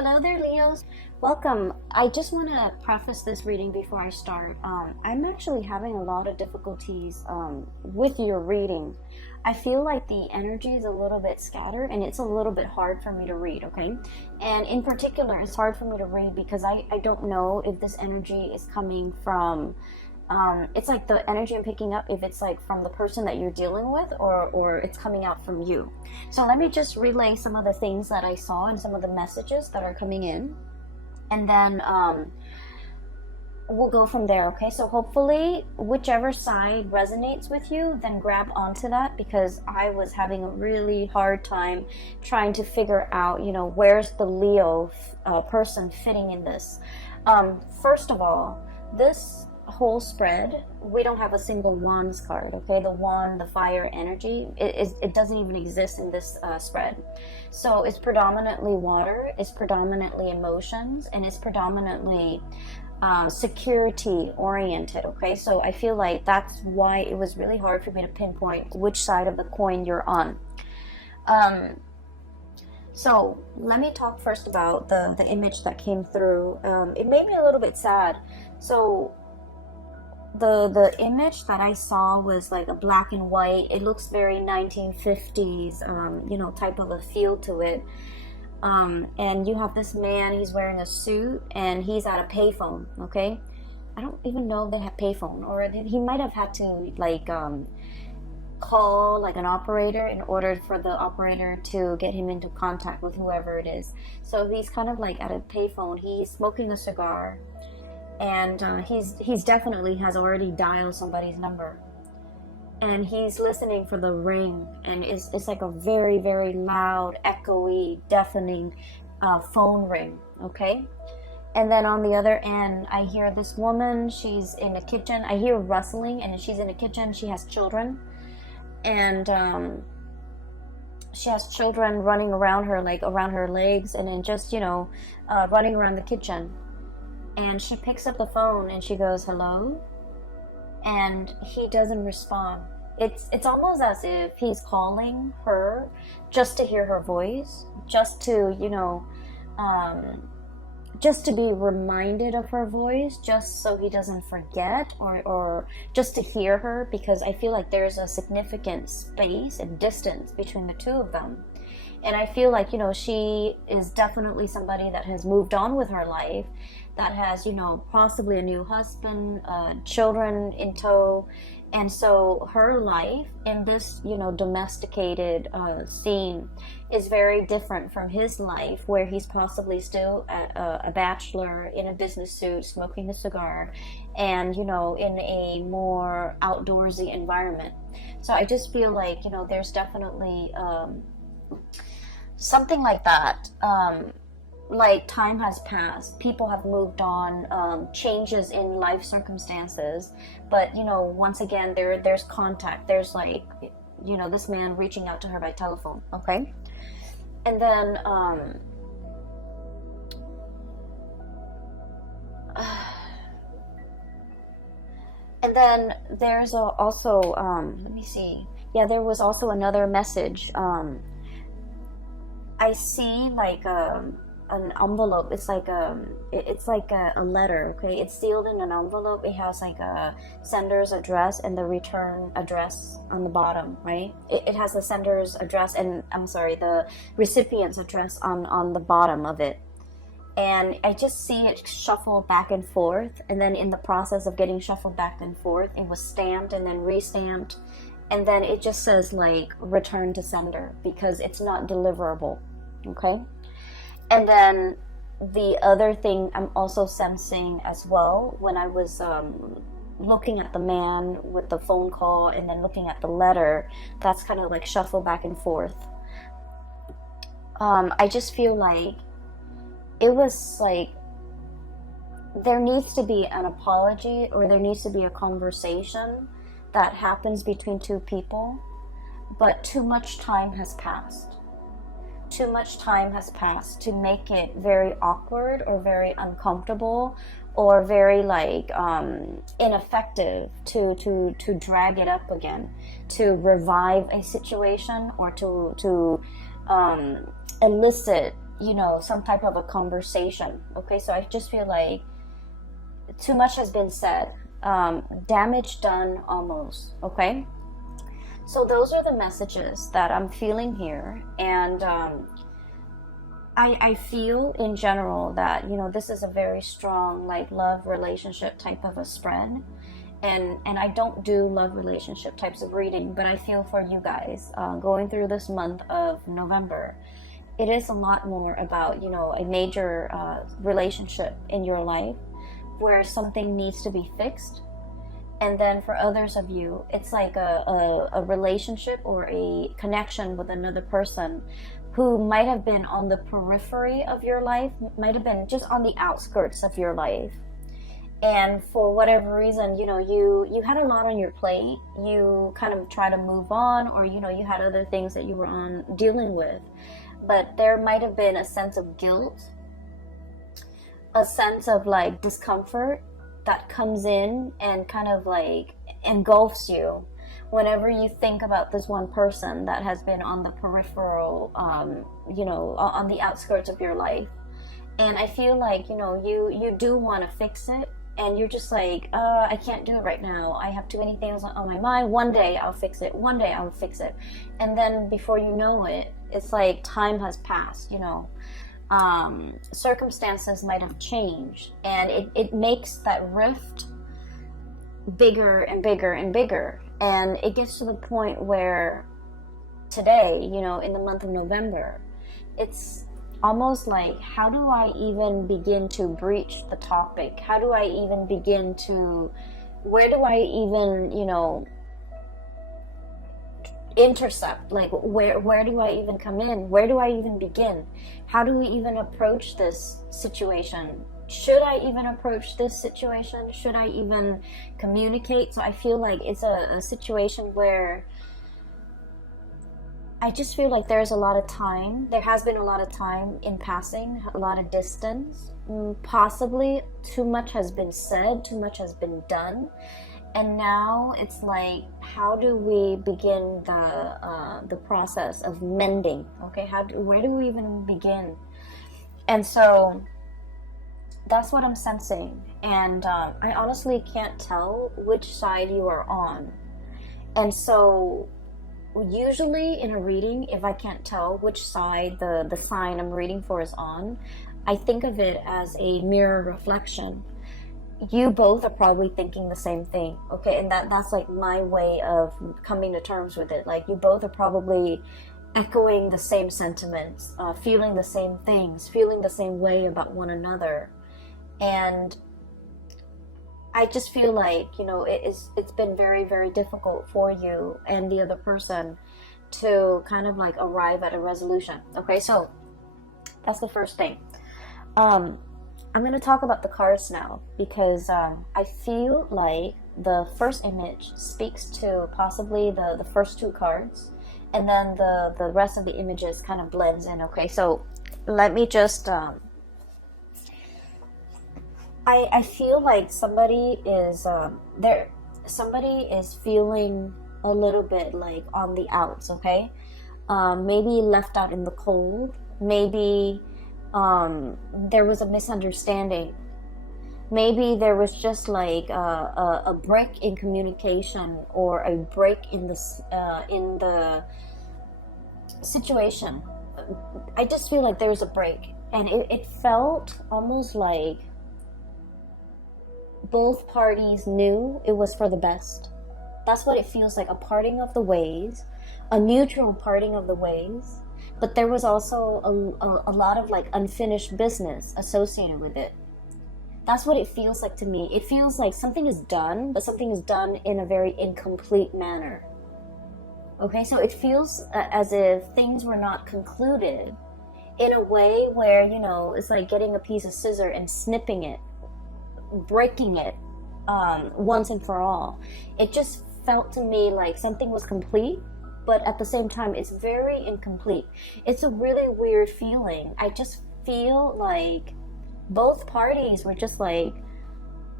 Hello there, Leos. Welcome. I just want to preface this reading before I start. I'm actually having a lot of difficulties with your reading. I feel like the energy is a little bit scattered and it's a little bit hard for me to read, okay? And in particular, it's hard for me to read because I don't know if this energy is coming from it's like the energy I'm picking up, if it's like from the person that you're dealing with or it's coming out from you. So let me just relay some of the things that I saw and some of the messages that are coming in. And then we'll go from there, okay? So hopefully whichever side resonates with you, then grab onto that, because I was having a really hard time trying to figure out, where's the Leo person fitting in this. First of all, this whole spread, we don't have a single wands card, okay? The wand, the fire energy, it doesn't even exist in this spread. So it's predominantly water, it's predominantly emotions, and it's predominantly security oriented, okay? So I feel like that's why it was really hard for me to pinpoint which side of the coin you're on. So let me talk first about the image that came through. It made me a little bit sad. So the image that I saw was like a black and white. It looks very 1950s, type of a feel to it. And you have this man, he's wearing a suit and he's at a payphone, okay? I don't even know if they have payphone, or he might have had to call like an operator in order for the operator to get him into contact with whoever it is. So he's kind of like at a payphone, he's smoking a cigar, and he's definitely has already dialed somebody's number, and he's listening for the ring, and it's like a very, very loud, echoey, deafening phone ring, okay? And then on the other end, I hear this woman, she's in the kitchen. I hear rustling, and she's in the kitchen. She has children, and she has children running around her, like around her legs, and then just running around the kitchen. And she picks up the phone and she goes, "Hello?" And he doesn't respond. It's almost as if he's calling her just to hear her voice, just to just to be reminded of her voice, just so he doesn't forget, or just to hear her, because I feel like there's a significant space and distance between the two of them. And I feel like, she is definitely somebody that has moved on with her life, that has, possibly a new husband, children in tow. And so her life in this, domesticated scene is very different from his life, where he's possibly still a bachelor in a business suit, smoking a cigar, and, in a more outdoorsy environment. So I just feel like, there's definitely something like that. Like time has passed, people have moved on, changes in life circumstances, but once again there's contact, there's like this man reaching out to her by telephone, okay? And then there's also let me see, there was also another message. I see like an envelope. It's like a letter, okay? It's sealed in an envelope. It has like a sender's address and the return address on the bottom, right? It has the sender's address and the recipient's address on the bottom of it. And I just see it shuffle back and forth, and then in the process of getting shuffled back and forth, it was stamped and then re-stamped, and then it just says like return to sender because it's not deliverable, okay? And then the other thing I'm also sensing as well, when I was looking at the man with the phone call and then looking at the letter, that's kind of like shuffle back and forth. I just feel like it was like there needs to be an apology, or there needs to be a conversation that happens between two people, but too much time has passed. Too much time has passed to make it very awkward or very uncomfortable or very like ineffective to drag it up again, to revive a situation, or to elicit you know, some type of a conversation. Okay, so I just feel like too much has been said, damage done almost. Okay, so those are the messages that I'm feeling here. And I feel in general that, you know, this is a very strong like love relationship type of a spread. And I don't do love relationship types of reading, but I feel for you guys going through this month of November, it is a lot more about, you know, a major relationship in your life where something needs to be fixed. And then for others of you, it's like a relationship or a connection with another person who might have been on the periphery of your life, might have been just on the outskirts of your life. And for whatever reason, you know, you had a lot on your plate. You kind of try to move on, or, you know, you had other things that you were on dealing with. But there might have been a sense of guilt, a sense of like discomfort that comes in and kind of like engulfs you whenever you think about this one person that has been on the peripheral, you know, on the outskirts of your life. And I feel like, you know, you do want to fix it. And you're just like, I can't do it right now. I have too many things on my mind. One day I'll fix it. One day I'll fix it. And then before you know it, it's like time has passed, you know. Circumstances might have changed. And it makes that rift bigger and bigger and bigger. And it gets to the point where today, you know, in the month of November, it's almost like, how do I even begin to breach the topic? How do I even begin to, where do I even, you know, intercept? Like, where do I even come in? Where do I even begin? How do we even approach this situation? Should I even approach this situation? Should I even communicate? So I feel like it's a situation where I just feel like there's a lot of time. There has been a lot of time in passing, a lot of distance. Possibly too much has been said, too much has been done. And now it's like, how do we begin the process of mending? Okay, where do we even begin? And so that's what I'm sensing. And I honestly can't tell which side you are on. And so usually in a reading, if I can't tell which side the sign I'm reading for is on, I think of it as a mirror reflection. You both are probably thinking the same thing, okay? And that's like my way of coming to terms with it. Like, you both are probably echoing the same sentiments, feeling the same things, feeling the same way about one another. And I just feel like, you know, it's been very, very difficult for you and the other person to kind of like arrive at a resolution. Okay, so that's the first thing. I'm going to talk about the cards now, because I feel like the first image speaks to possibly the first two cards, and then the rest of the images kind of blends in. Okay, so let me just I feel like somebody is feeling a little bit like on the outs, okay? Maybe left out in the cold. Maybe there was a misunderstanding. Maybe there was just like a break in communication, or a break in the situation. I just feel like there was a break, and it felt almost like both parties knew it was for the best. That's what it feels like, a parting of the ways, a mutual parting of the ways. But there was also a lot of like unfinished business associated with it. That's what it feels like to me. It feels like something is done, but something is done in a very incomplete manner. Okay, so it feels as if things were not concluded in a way where, you know, it's like getting a piece of scissor and snipping it, breaking it once and for all. It just felt to me like something was complete, but at the same time it's very incomplete. It's a really weird feeling. I just feel like both parties were just like,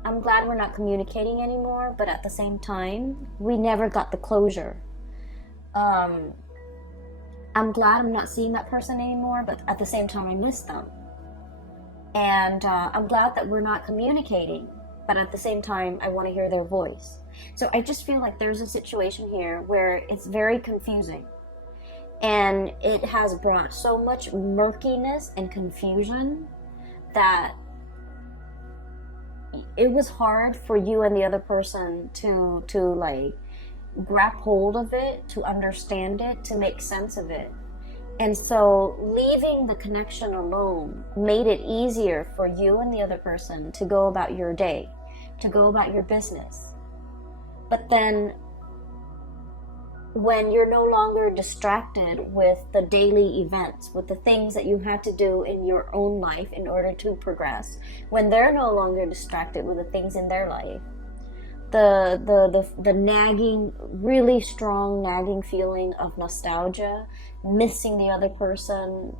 I'm glad we're not communicating anymore, but at the same time we never got the closure. I'm glad I'm not seeing that person anymore, but at the same time I miss them. And I'm glad that we're not communicating, but at the same time I want to hear their voice. So I just feel like there's a situation here where it's very confusing, and it has brought so much murkiness and confusion that it was hard for you and the other person to like grab hold of it, to understand it, to make sense of it. And so leaving the connection alone made it easier for you and the other person to go about your day, to go about your business. But then when you're no longer distracted with the daily events, with the things that you have to do in your own life in order to progress, when they're no longer distracted with the things in their life, the nagging, really strong nagging feeling of nostalgia, missing the other person,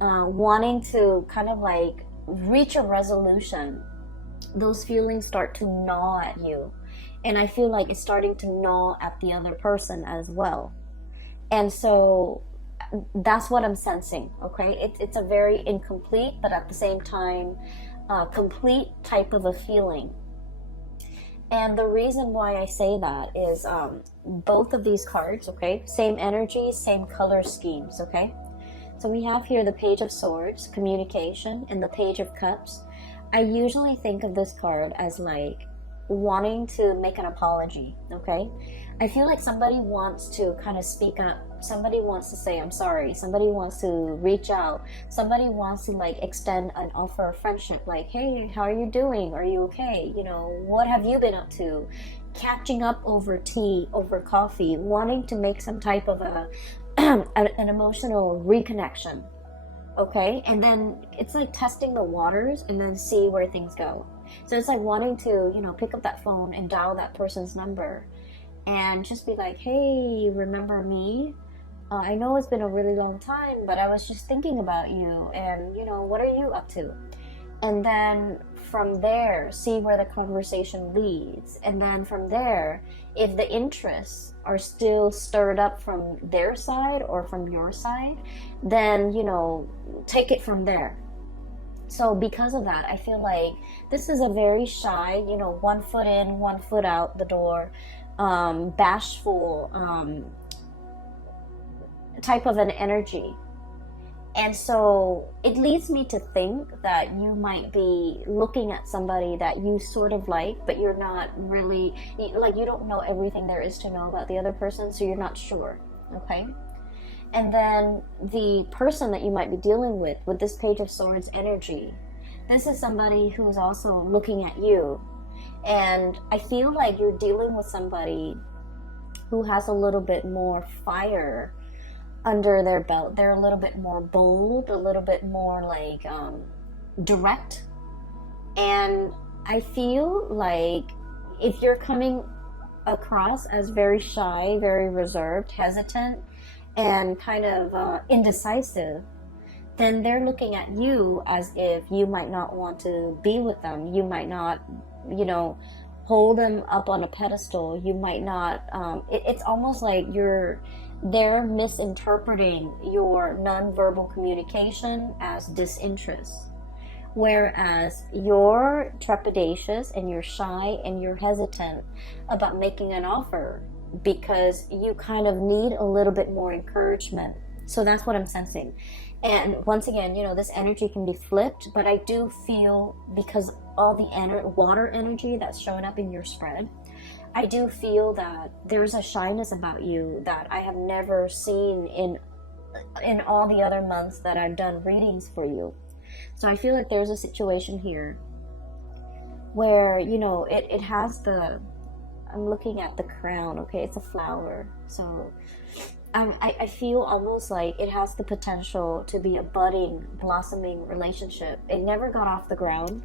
wanting to kind of like reach a resolution, those feelings start to gnaw at you. And I feel like it's starting to gnaw at the other person as well. And so that's what I'm sensing, okay? It's a very incomplete, but at the same time, complete type of a feeling. And the reason why I say that is both of these cards, okay? Same energy, same color schemes, okay? So we have here the Page of Swords, communication, and the Page of Cups. I usually think of this card as like wanting to make an apology, okay? I feel like somebody wants to kind of speak up. Somebody wants to say, I'm sorry. Somebody wants to reach out. Somebody wants to like extend an offer of friendship. Like, hey, how are you doing? Are you okay? You know, what have you been up to? Catching up over tea, over coffee, wanting to make some type of an emotional reconnection, okay? And then it's like testing the waters and then see where things go. So it's like wanting to, you know, pick up that phone and dial that person's number and just be like, hey, remember me? I know it's been a really long time, but I was just thinking about you, and, you know, what are you up to? And then from there, see where the conversation leads. And then from there, if the interests are still stirred up from their side or from your side, then, you know, take it from there. So because of that, I feel like this is a very shy, you know, 1 foot in, 1 foot out the door, bashful type of an energy. And so it leads me to think that you might be looking at somebody that you sort of like, but you're not really, like, you don't know everything there is to know about the other person, so you're not sure, okay? And then the person that you might be dealing with this Page of Swords energy, this is somebody who's also looking at you. And I feel like you're dealing with somebody who has a little bit more fire under their belt. They're a little bit more bold, a little bit more like direct. And I feel like if you're coming across as very shy, very reserved, hesitant, and kind of indecisive, then they're looking at you as if you might not want to be with them. You might not, you know, hold them up on a pedestal. You might not, it's almost like they're misinterpreting your nonverbal communication as disinterest. Whereas you're trepidatious and you're shy and you're hesitant about making an offer because you kind of need a little bit more encouragement. So that's what I'm sensing. And once again, you know, this energy can be flipped, but I do feel, because all the water energy that's showing up in your spread, I do feel that there's a shyness about you that I have never seen in all the other months that I've done readings for you. So I feel like there's a situation here where, you know, it has I'm looking at the crown, okay? It's a flower. So I feel almost like it has the potential to be a budding, blossoming relationship. It never got off the ground.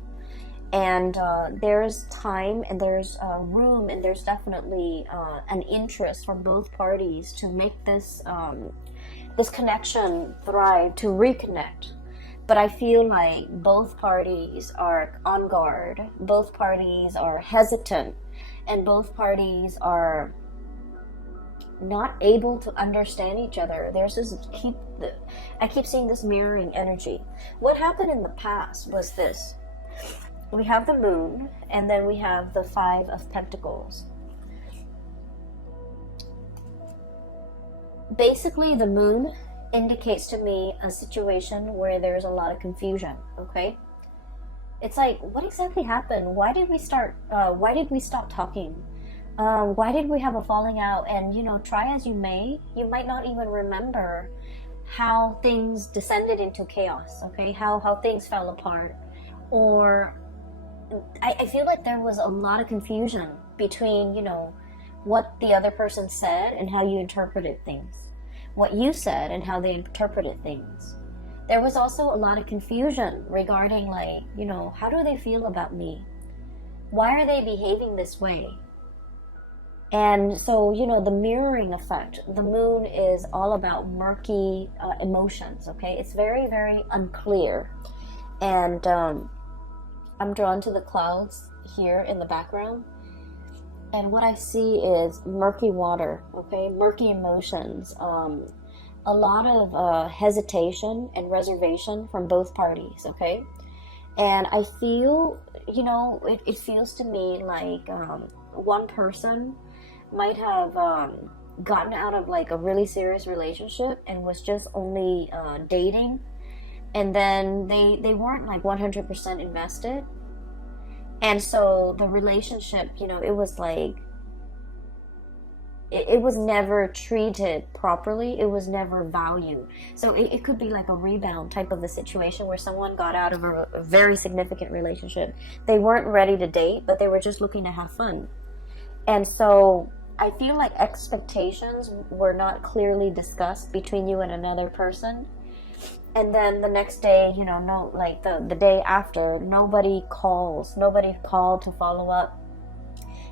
And there's time and there's room and there's definitely an interest from both parties to make this connection thrive, to reconnect. But I feel like both parties are on guard, both parties are hesitant, and both parties are not able to understand each other. There's this I keep seeing this mirroring energy. What happened in the past was this. We have the moon, and then we have the 5 of Pentacles. Basically, the moon indicates to me a situation where there's a lot of confusion, okay? It's like, what exactly happened? Why did we stop talking? Why did we have a falling out? And, try as you may, you might not even remember how things descended into chaos, okay? How things fell apart. Or I feel like there was a lot of confusion between, what the other person said and how you interpreted things. What you said and how they interpreted things. There was also a lot of confusion regarding, like, how do they feel about me? Why are they behaving this way? And so, the mirroring effect, the moon is all about murky emotions, okay? It's very, very unclear. And I'm drawn to the clouds here in the background. And what I see is murky water, okay? Murky emotions. A lot of hesitation and reservation from both parties, okay? And I feel, it feels to me like one person might have gotten out of like a really serious relationship and was just only dating. And then they weren't like 100% invested. And so the relationship, it was like, it was never treated properly. It was never valued. So it could be like a rebound type of a situation where someone got out of a very significant relationship. They weren't ready to date, but they were just looking to have fun. And so I feel like expectations were not clearly discussed between you and another person. And then the next day, the day after, nobody called to follow up.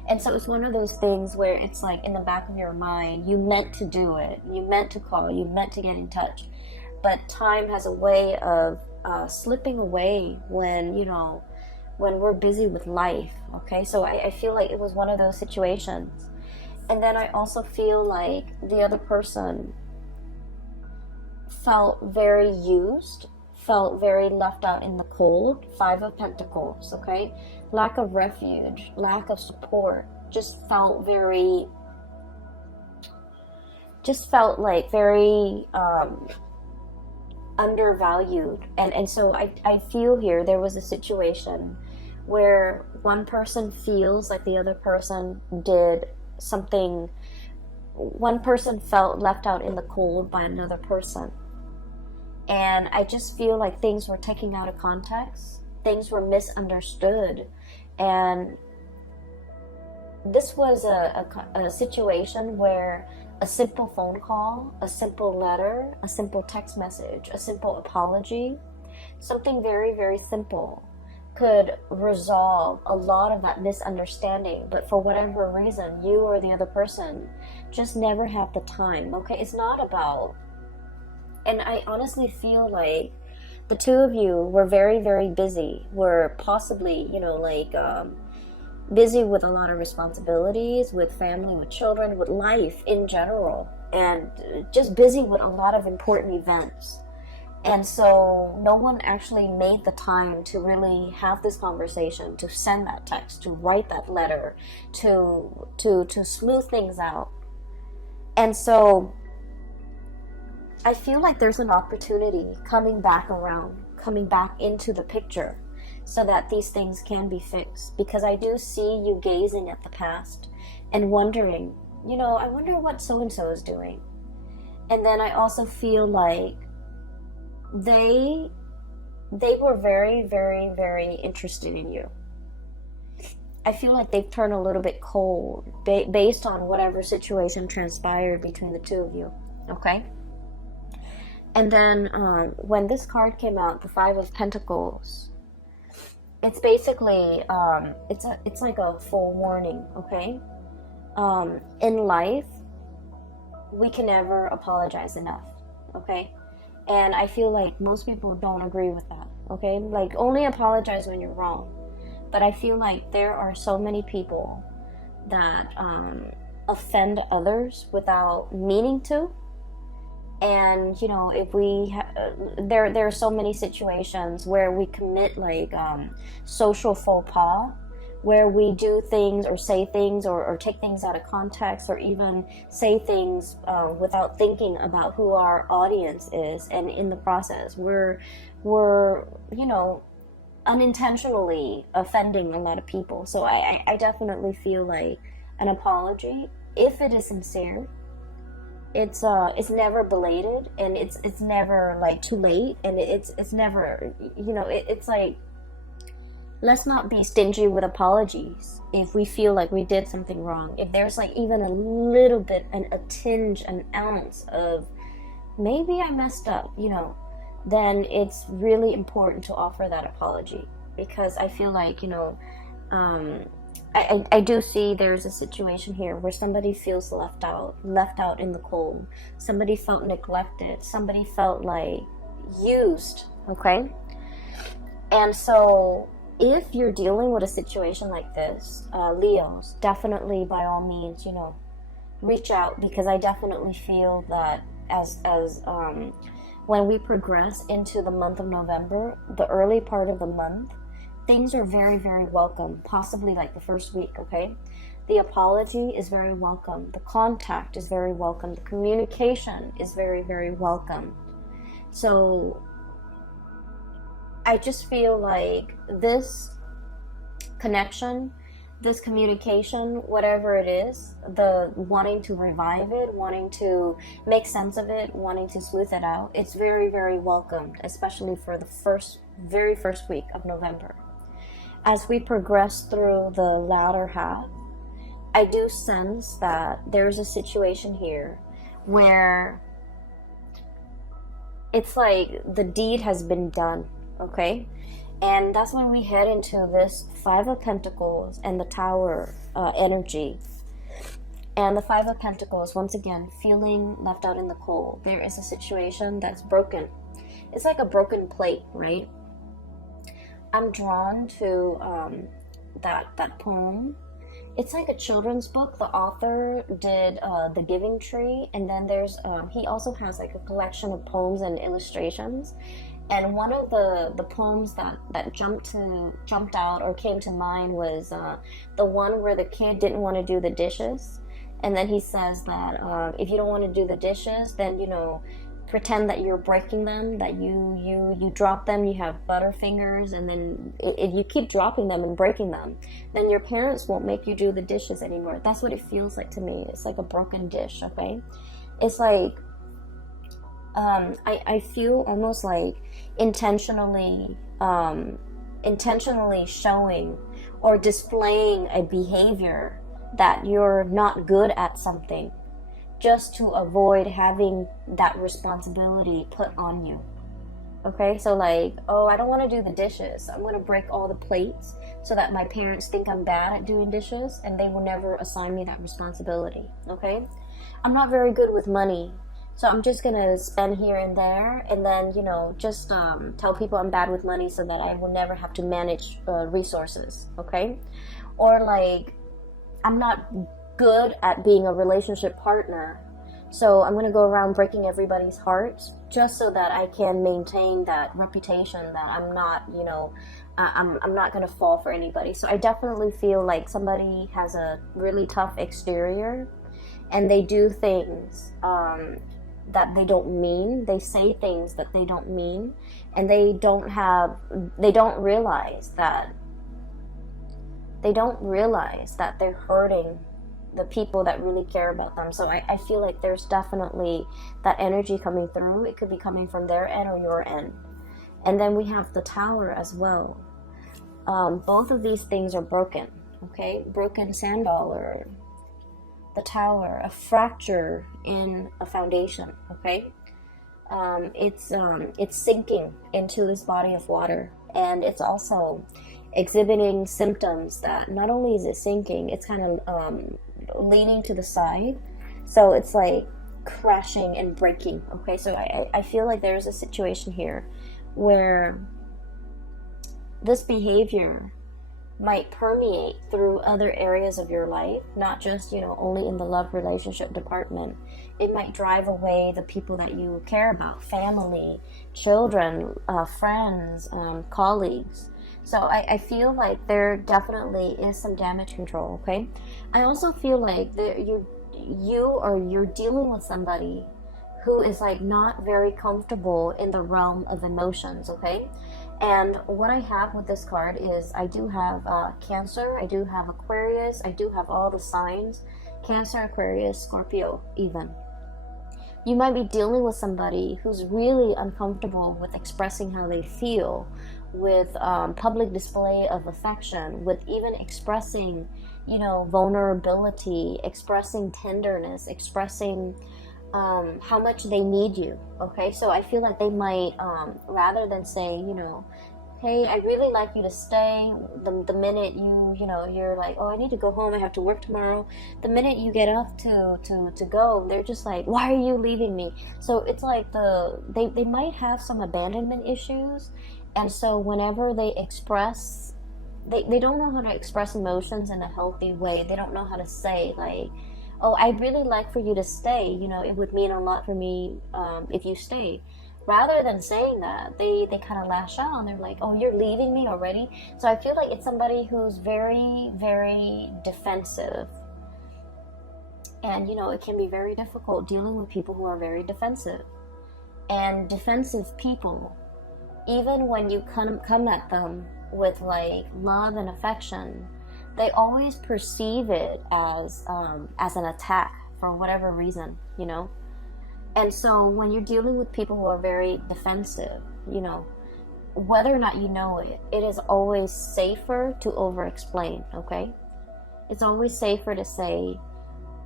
And so it's one of those things where it's like in the back of your mind, you meant to do it. You meant to call. You meant to get in touch. But time has a way of slipping away when we're busy with life. Okay, so I feel like it was one of those situations. And then I also feel like the other person felt very used, felt very left out in the cold. 5 of Pentacles, okay? Lack of refuge, lack of support, just felt very undervalued. And so I feel here there was a situation where one person feels like the other person did something, one person felt left out in the cold by another person. And I just feel like things were taken out of context. Things were misunderstood. And this was a situation where a simple phone call, a simple letter, a simple text message, a simple apology, something very, very simple could resolve a lot of that misunderstanding. But for whatever reason, you or the other person just never had the time. Okay, it's not about... And I honestly feel like the two of you were very, very busy. Were possibly, busy with a lot of responsibilities, with family, with children, with life in general, and just busy with a lot of important events. And so no one actually made the time to really have this conversation, to send that text, to write that letter, to smooth things out. And so I feel like there's an opportunity coming back into the picture so that these things can be fixed. Because I do see you gazing at the past and wondering, I wonder what so-and-so is doing. And then I also feel like they were very, very, very interested in you. I feel like they've turned a little bit cold based on whatever situation transpired between the two of you. Okay? And then when this card came out, the 5 of Pentacles, it's basically it's like a full warning. Okay, in life we can never apologize enough. Okay, and I feel like most people don't agree with that. Okay, like only apologize when you're wrong. But I feel like there are so many people that offend others without meaning to. And you know, if we there are so many situations where we commit like social faux pas, where we do things or say things or take things out of context, or even say things without thinking about who our audience is, and in the process we're you know, unintentionally offending a lot of people. So I definitely feel like an apology, if it is sincere, it's never belated, and it's never like too late, and it's never, you know, it's like, let's not be stingy with apologies if we feel like we did something wrong. If there's like even a little bit, a tinge, an ounce of maybe I messed up, you know, then it's really important to offer that apology. Because I feel like, you know, I do see there's a situation here where somebody feels left out in the cold. Somebody felt neglected. Somebody felt like used, okay? And so if you're dealing with a situation like this, Leos, definitely by all means, you know, reach out, because I definitely feel that as when we progress into the month of November, the early part of the month, things are very, very welcome, possibly like the first week, okay? The apology is very welcome. The contact is very welcome. The communication is very, very welcome. So I just feel like this connection, this communication, whatever it is, the wanting to revive it, wanting to make sense of it, wanting to smooth it out, it's very, very welcomed, especially for the very first week of November. As we progress through the latter half, I do sense that there's a situation here where it's like the deed has been done, okay? And that's when we head into this Five of Pentacles and the Tower energy. And the Five of Pentacles, once again, feeling left out in the cold. There is a situation that's broken. It's like a broken plate, right? I'm drawn to that poem. It's like a children's book. The author did The Giving Tree, and then there's he also has like a collection of poems and illustrations. And one of the poems that jumped out or came to mind was the one where the kid didn't want to do the dishes, and then he says that if you don't want to do the dishes, then, you know, pretend that you're breaking them, that you drop them, you have butterfingers, and then if you keep dropping them and breaking them, then your parents won't make you do the dishes anymore. That's what it feels like to me. It's like a broken dish, okay? It's like I feel almost like intentionally showing or displaying a behavior that you're not good at something, just to avoid having that responsibility put on you. Okay, so like, oh, I don't want to do the dishes. I'm going to break all the plates so that my parents think I'm bad at doing dishes, and they will never assign me that responsibility. Okay, I'm not very good with money, so I'm just going to spend here and there, and then, you know, just tell people I'm bad with money so that I will never have to manage resources. Okay, or like, I'm not good at being a relationship partner, so I'm going to go around breaking everybody's hearts just so that I can maintain that reputation that I'm not, you know, I'm not going to fall for anybody. So I definitely feel like somebody has a really tough exterior, and they do things that they don't mean. They say things that they don't mean, and they don't realize that they're hurting the people that really care about them. So I feel like there's definitely that energy coming through. It could be coming from their end or your end. And then we have the Tower as well. Both of these things are broken, okay? Broken sand dollar, the Tower, a fracture in a foundation, okay? It's sinking into this body of water, and it's also exhibiting symptoms that not only is it sinking, it's kind of leaning to the side, so it's like crashing and breaking. Okay, so I feel like there's a situation here where this behavior might permeate through other areas of your life, not just, only in the love relationship department. It might drive away the people that you care about, family, children, friends, colleagues. So I feel like there definitely is some damage control, okay? I also feel like you're dealing with somebody who is like not very comfortable in the realm of emotions, okay? And what I have with this card is I do have Cancer, I do have Aquarius, I do have all the signs, Cancer, Aquarius, Scorpio even. You might be dealing with somebody who's really uncomfortable with expressing how they feel, with public display of affection, with even expressing, vulnerability, expressing tenderness, expressing how much they need you, okay? So I feel like they might, rather than say, hey, I really like you to stay, the minute you're like, oh, I need to go home, I have to work tomorrow, the minute you get up to go, they're just like, why are you leaving me? So it's like they might have some abandonment issues, and so whenever they express, they don't know how to express emotions in a healthy way. They don't know how to say, like, oh, I'd really like for you to stay, it would mean a lot for me if you stay. Rather than saying that, they kind of lash out and they're like, oh, you're leaving me already? So I feel like it's somebody who's very, very defensive. And, it can be very difficult dealing with people who are very defensive. And defensive people, even when you come at them with like love and affection, they always perceive it as an attack for whatever reason, And so when you're dealing with people who are very defensive, whether or not you know it, it is always safer to over-explain, okay? It's always safer to say,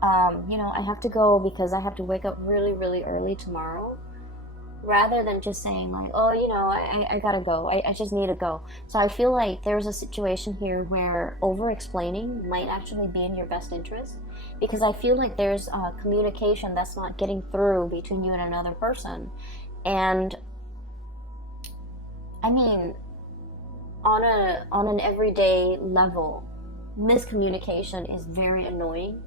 I have to go because I have to wake up really, really early tomorrow, rather than just saying like, oh, I gotta go, I just need to go. So I feel like there's a situation here where over-explaining might actually be in your best interest, because I feel like there's communication that's not getting through between you and another person. And I mean, on an everyday level, miscommunication is very annoying,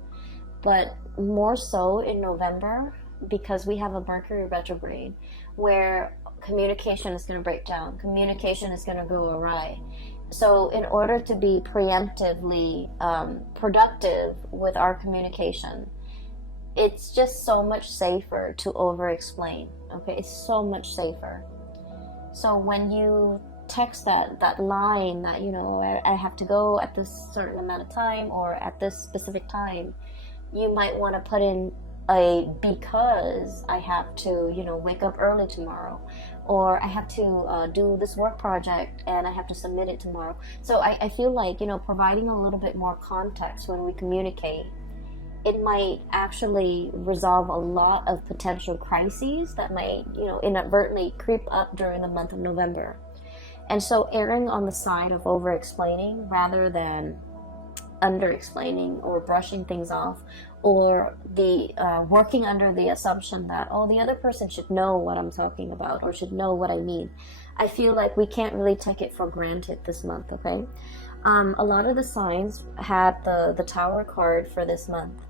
but more so in November, because we have a Mercury retrograde where communication is going to break down, communication is going to go awry. So in order to be preemptively productive with our communication, it's just so much safer to over-explain, okay? It's so much safer. So when you text that line that, I have to go at this certain amount of time or at this specific time, you might want to put in because I have to, wake up early tomorrow, or I have to do this work project and I have to submit it tomorrow. So I feel like, providing a little bit more context when we communicate, it might actually resolve a lot of potential crises that might, inadvertently creep up during the month of November. And so erring on the side of over-explaining rather than under-explaining or brushing things off, or the working under the assumption that, oh, the other person should know what I'm talking about or should know what I mean. I feel like we can't really take it for granted this month, okay? A lot of the signs had the Tower card for this month.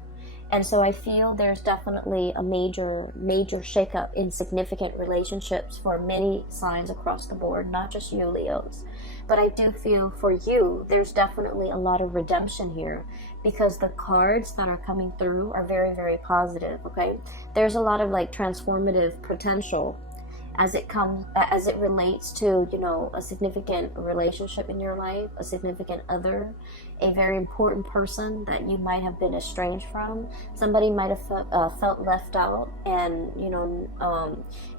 And so I feel there's definitely a major shakeup in significant relationships for many signs across the board, not just you, Leos. But I do feel for you, there's definitely a lot of redemption here, because the cards that are coming through are very, very positive, okay? There's a lot of like transformative potential as it relates to, a significant relationship in your life, a significant other, a very important person that you might have been estranged from. Somebody might have felt left out, and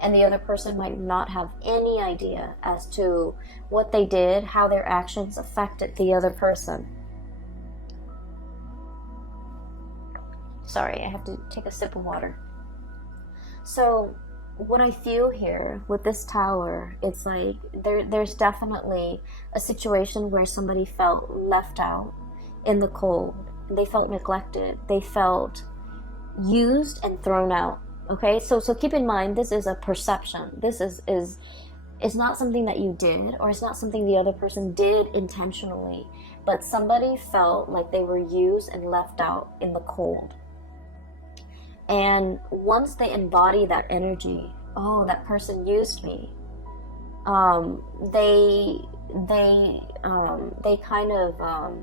and the other person might not have any idea as to what they did, how their actions affected the other person. Sorry, I have to take a sip of water. So what I feel here with this Tower, it's like there's definitely a situation where somebody felt left out in the cold. They felt neglected. They felt used and thrown out. Okay, so keep in mind, this is a perception. This is it's not something that you did, or it's not something the other person did intentionally, but somebody felt like they were used and left out in the cold. And once they embody that energy, oh, that person used me, they kind of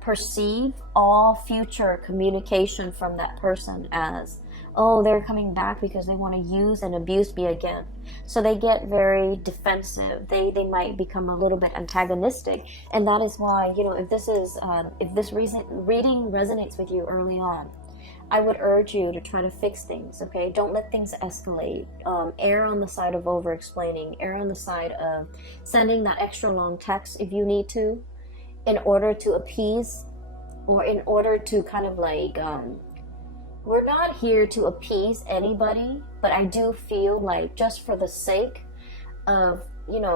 perceive all future communication from that person as, oh, they're coming back because they want to use and abuse me again. So they get very defensive. They might become a little bit antagonistic, and that is why, you know, if this reading resonates with you early on, I would urge you to try to fix things, okay? Don't let things escalate. Err on the side of over-explaining. Err on the side of sending that extra long text if you need to, in order to appease, or in order to kind of like, we're not here to appease anybody, but I do feel like just for the sake of, you know,